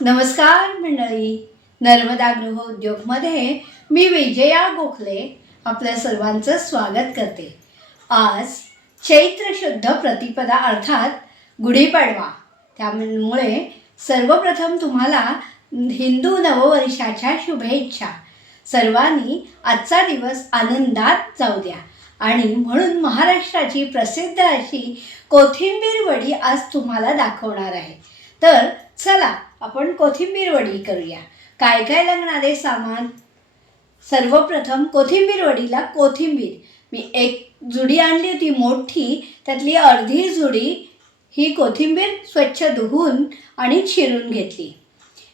नमस्कार मंडळी, नर्मदा गृहोद्योगमध्ये मी विजया गोखले आपल्या सर्वांचं स्वागत करते। आज चैत्र शुद्ध प्रतिपदा अर्थात गुढीपाडवा, त्यामुळे सर्वप्रथम तुम्हाला हिंदू नववर्षाच्या शुभेच्छा। सर्वांनी आजचा दिवस आनंदात जाऊ द्या आणि म्हणून महाराष्ट्राची प्रसिद्ध अशी कोथिंबीर वडी आज तुम्हाला दाखवणार आहे। तर चला आपण कोथिंबीर वडी करूया। काय काय लागणारे सामान? सर्वप्रथम कोथिंबीर वडीला कोथिंबीर मी एक जुडी आणली होती मोठी, त्यातली अर्धी जुडी ही कोथिंबीर स्वच्छ धुवून आणि चिरून घेतली।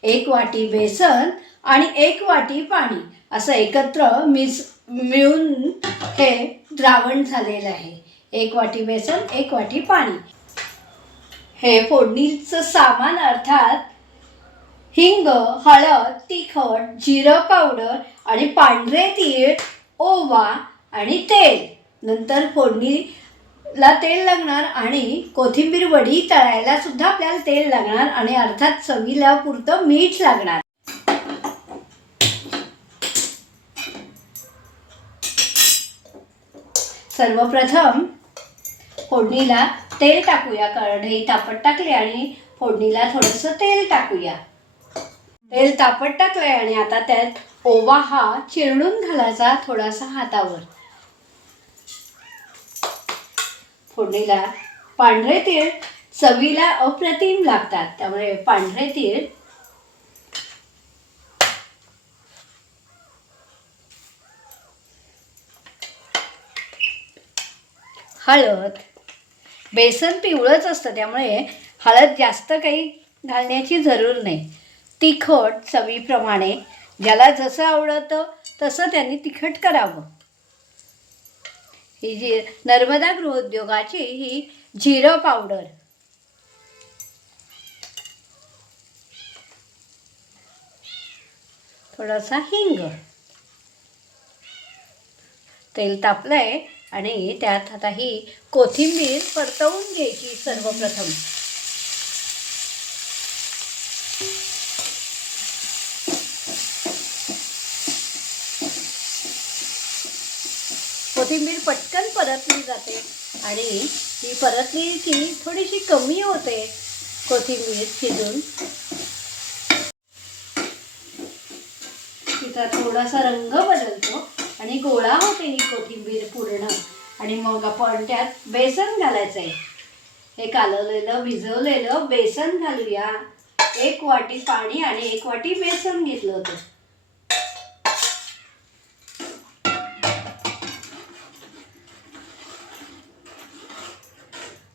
1 वाटी बेसन आणि 1 वाटी पाणी असं एकत्र मिळून हे द्रावण झालेलं आहे। 1 वाटी बेसन 1 वाटी पाणी। हे फोडणीचं सामान अर्थात हिंग, हळद, तिखट, जिरं पावडर आणि पांढरे तीळ, ओवा आणि तेल। नंतर फोडणीला तेल लागणार आणि कोथिंबीर वडी तळायला सुद्धा आपल्याला तेल लागणार आणि अर्थात चवीला पुरतं मीठ लागणार। सर्वप्रथम फोडणीला तेल टाकूया। कढई तापत टाकली आणि फोडणीला थोडंसं तेल टाकूया। तेल तापत टाकलंय आणि आता त्यात ओवा हा चिरडून घालायचा थोडासा हातावर। फोडणीला पांढरे तीळ चवीला अप्रतिम लागतात, त्यामुळे पांढरे तीळ, हळद, बेसन पिवळंच असतं त्यामुळे हळद जास्त काही घालण्याची जरूर नाही। तिखट चवीप्रमाणे, ज्याला जसं आवडतं तसं त्यांनी तिखट करावं। ही जी नर्मदा गृहोद्योगाची ही जिरं पावडर, थोडासा हिंग। तेल तापलंय आणि त्यात आता ही कोथिंबीर परतवून घ्यायची। सर्वप्रथम कोथिंबीर पटकन परतली जाते आणि ही परतली की थोडीशी कमी होते कोथिंबीर शिजून। तिचा थोडासा रंग बदलतो आणि गोळा होते ही कोथिंबीर पूर्ण। आणि मग आपण त्यात बेसन घालायचं आहे। हे कालवलेलं भिजवलेलं बेसन घालूया। 1 वाटी पाणी आणि 1 वाटी बेसन घेतलं होतं।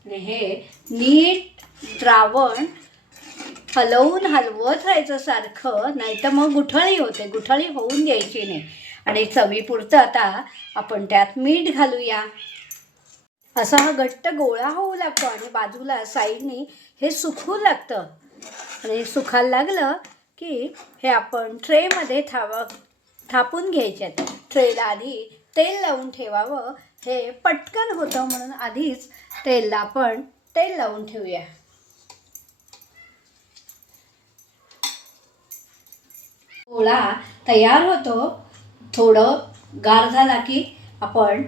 हे नीट द्रावण हलवत राहायचं सारखं, नाही तर मग गुठळी होते। गुठळी होऊन द्यायची नाही। आणि चवीपुरतं आता आपण त्यात मीठ घालूया। असा हा घट्ट गोळा होऊ लागतो आणि बाजूला साईडनी हे सुकू लागतं। आणि सुखायला लागलं की हे आपण ट्रेमध्ये थापून घ्यायच्यात। ट्रेला आधी तेल लावून ठेवावं, हे पटकन होतं म्हणून आधीच आपण तेल लावून ठेवूया। गोळा तयार होतो। थोडं गार झाला की आपण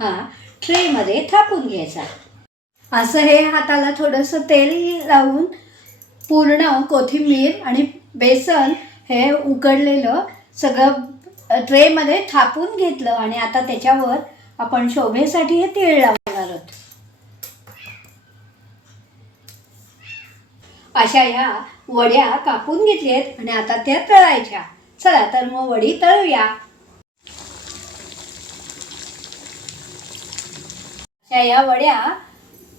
हा ट्रेमध्ये थापून घ्यायचा। असं हे हाताला थोडंसं तेल लावून पूर्ण कोथिंबीर आणि बेसन हे उकडलेलं सगळं ट्रेमध्ये थापून घेतलं आणि आता त्याच्यावर आपण शोभेसाठी हे तीळ लावणार आहोत। अशा ह्या वड्या कापून घेतल्यात आणि आता त्या तळायच्या। चला तर मग वडी तळूया। या वड्या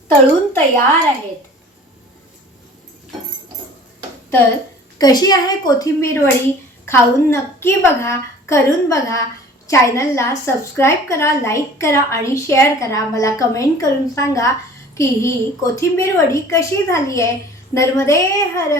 तळून तयार आहेत। तर कशी आहे कोथिंबीर वडी? खाऊन नक्की बघा, करून बघा। चॅनलला सबस्क्राईब करा, लाईक करा आणि शेअर करा। मला कमेंट करून सांगा की ही कोथिंबीर वडी कशी झाली आहे। नर्मदे हर।